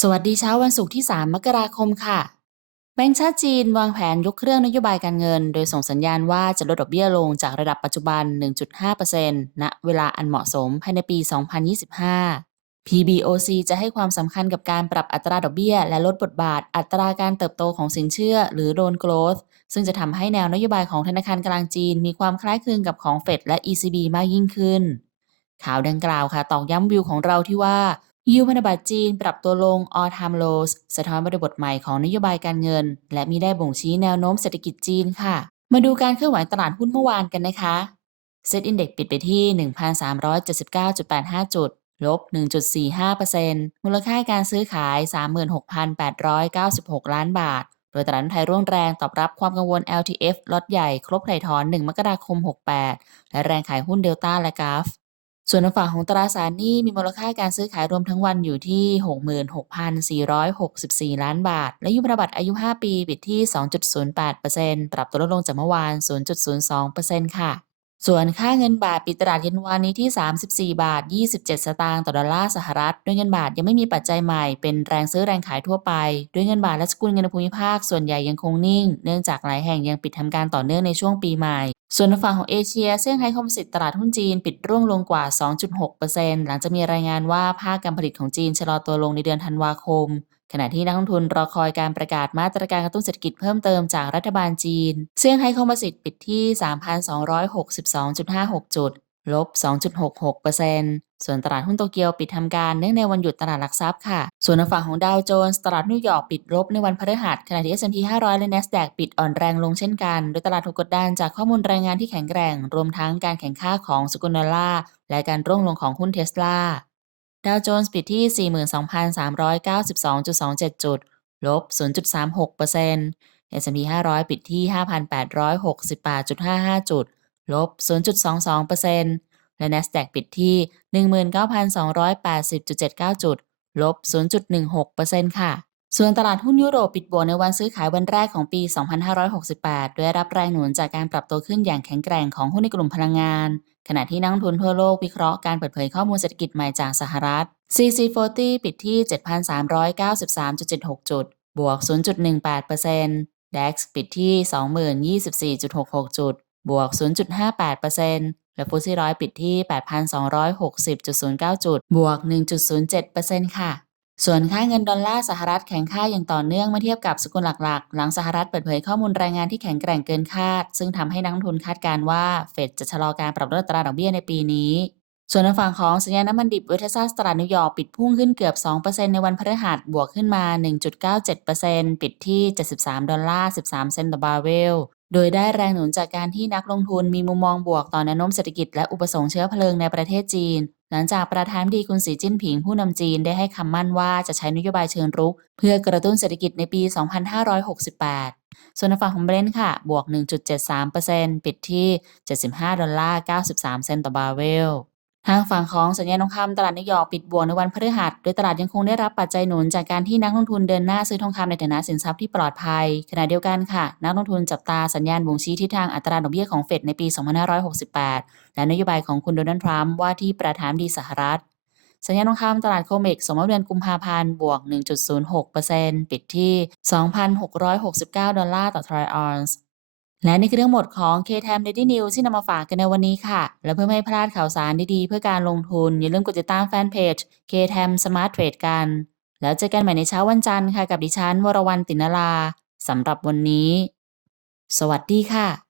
สวัสดีเช้าวันศุกร์ที่ 3 มกราคมค่ะ แบงก์ชาติจีนวางแผนยกเครื่องนโยบายการเงิน โดยส่งสัญญาณว่าจะลดดอกเบี้ยลงจากระดับปัจจุบัน 1.5%ณ เวลาอันเหมาะสมภายในปี 2025 PBOC จะให้ความสำคัญกับการปรับอัตราดอกเบี้ย และลดบทบาทอัตราการเติบโตของสินเชื่อ หรือ loan growth ซึ่งจะทำให้แนวนโยบายของธนาคารกลางจีน มีความคล้ายคลึงกับของเฟดและ ECB มากยิ่งขึ้น ข่าวดังกล่าวค่ะตอกย้ำวิวของเราที่ว่า ยิวพันธบัตรจีนปรับตัวลง all time lows สะท้อนบริบทใหม่ของนโยบายการเงิน และมีได้บ่งชี้แนวโน้มเศรษฐกิจจีนค่ะ มาดูการเคลื่อนไหวตลาดหุ้นเมื่อวานกันนะคะ Set Index ปิดไปที่ 1,379.85 จุด ลบ 1.45%มูลค่าการซื้อขาย 36,896 ล้านบาท โดยตลาดไทยร่วงแรงตอบรับความกังวล LTF ล็อตใหญ่ครบไถ่ถอน 1 มกราคม 68 และแรงขายหุ้นเดลต้าและกราฟ ส่วนในฝั่งของตราสารหนี้มีมูลค่าการซื้อขายรวมทั้งวันอยู่ที่ 66,464 ล้านบาท และยุพันธบัตรอายุ 5 ปี ปิดที่ 2.08%ปรับตัวลดลงจากเมื่อวาน 0.02%ค่ะ ส่วนค่าเงินบาทปิดตลาดเย็นวานนี้ที่ 34 บาท 27 สตางค์ต่อดอลลาร์สหรัฐ ด้วยเงินบาทยังไม่มีปัจจัยใหม่ เป็นแรงซื้อแรงขายทั่วไป ด้วยเงินบาทและสกุลเงินในภูมิภาคส่วนใหญ่ยังคงนิ่ง เนื่องจากหลายแห่งยังปิดทำการต่อเนื่องในช่วงปีใหม่ ส่วนฝั่งของเอเชียเซี่ยงไฮ้คอมสิตตลาดหุ้นจีนปิดร่วงลงกว่า 2.6%หลังจากมีรายงานว่าภาคการผลิตของจีนชะลอตัวลงในเดือนธันวาคม ขณะที่นักลงทุนรอคอยการประกาศมาตรการกระตุ้นเศรษฐกิจเพิ่มเติมจากรัฐบาลจีน เซี่ยงไฮ้คอมโพสิตปิดที่ 3,262.56 จุด ลบ 2.66%ส่วนตลาดหุ้นโตเกียวปิดทำการเนื่องในวันหยุดตลาดหลักทรัพย์ค่ะ ส่วนฝั่งของดาวโจนส์ตลาดนิวยอร์กปิดลบในวันพฤหัส ขณะที่ S&P 500 และ NASDAQ ปิดอ่อนแรงลงเช่นกัน โดยตลาดถูกกดดันจากข้อมูลแรายงานที่แข็งแกร่ง รวมทั้งการแข่งข้าของสกุลดอลลาร์และการร่วงลงของหุ้นเทสลา ดาวโจนส์ปิดที่ 42,392.27 จุด ลบ 0.36% S&P 500 ปิดที่ 5,868.55 จุด ลบ 0.22%และ NASDAQ ปิดที่ 19,280.79 จุด ลบ 0.16%ค่ะ ส่วนตลาดหุ้นยุโรปปิดบวกในวันซื้อขายวันแรกของปี 2568 ด้วยรับแรงหนุนจากการปรับตัวขึ้นอย่างแข็งแกร่งของหุ้นในกลุ่มพลังงาน ขณะที่นักทุนทั่วโลกวิเคราะห์การเปิดเผยข้อมูลเศรษฐกิจใหม่จากสหรัฐ CC40 ปิดที่ 7,393.76 จุด บวก 0.18% DAX ปิดที่ 2024.66 จุด บวก 0.58%และฟุตซี่ร้อยปิดที่ 8,260.09 จุด บวก 1.07%ค่ะ ส่วนค่าเงินดอลลาร์สหรัฐแข็งค่าอย่างต่อเนื่องเมื่อเทียบกับสกุลหลักๆ หลังสหรัฐเปิดเผยข้อมูลรายงานที่แข็งแกร่งเกินคาด ซึ่งทำให้นักทุนคาดการณ์ว่าเฟดจะชะลอการปรับลดอัตราดอกเบี้ยในปีนี้ ส่วนในฝั่งของสัญญาณน้ำมันดิบเวทซัสตลาดนิวยอร์กปิดพุ่งขึ้นเกือบ 2%ในวันพฤหัสบวกขึ้นมา 1.97%ปิดที่ 73 ดอลลาร์ 13 เซนต์ต่อบาร์เรลโดยได้แรงหนุนจากการที่นักลงทุนมีมุมมองบวกต่อแนวโน้มเศรษฐกิจและอุปสงค์เชื้อเพลิงในประเทศจีน หลังจากประธานดีคุณสีจิ้นผิงผู้นำจีนได้ให้คำมั่นว่าจะใช้นโยบายเชิงรุก เพื่อกระตุ้นเศรษฐกิจในปี 2568 ส่วนฝั่งของเบรนท์ค่ะ บวก 1.73%ปิดที่ 75 ดอลลาร์ 93 เซนต์ต่อบาร์เรล ทางฝั่งของสัญญาณทองคำตลาดนิวยอร์กปิดบวกในวันพฤหัส โดยตลาดยังคงได้รับปัจจัยหนุนจากการที่นักลงทุนเดินหน้าซื้อทองคำในฐานะสินทรัพย์ที่ปลอดภัย ขณะเดียวกันค่ะ นักลงทุนจับตาสัญญาณบ่งชี้ทิศทางอัตราดอกเบี้ยของเฟดในปี 2568 และนโยบายของคุณโดนัลด์ทรัมป์ว่าที่ประธานดีสหรัฐ สัญญาณทองคำตลาดโคเมกสมมติเดือนกุมภาพันธ์บวก 1.06%ปิดที่ 2,669 ดอลลาร์ต่อทรอยออนซ์ และนี่คือทั้งหมดของ K-Time Daily News ที่นำมาฝากกันในวันนี้ค่ะ และเพื่อไม่ให้พลาดข่าวสารดีๆ เพื่อการลงทุน อย่าลืมกดติดตามแฟนเพจ K-Time Smart Trade กัน แล้วเจอกันใหม่ในเช้าวันจันทร์ค่ะ กับดิฉันวรวรรณตินลาสำหรับวันนี้ สวัสดีค่ะ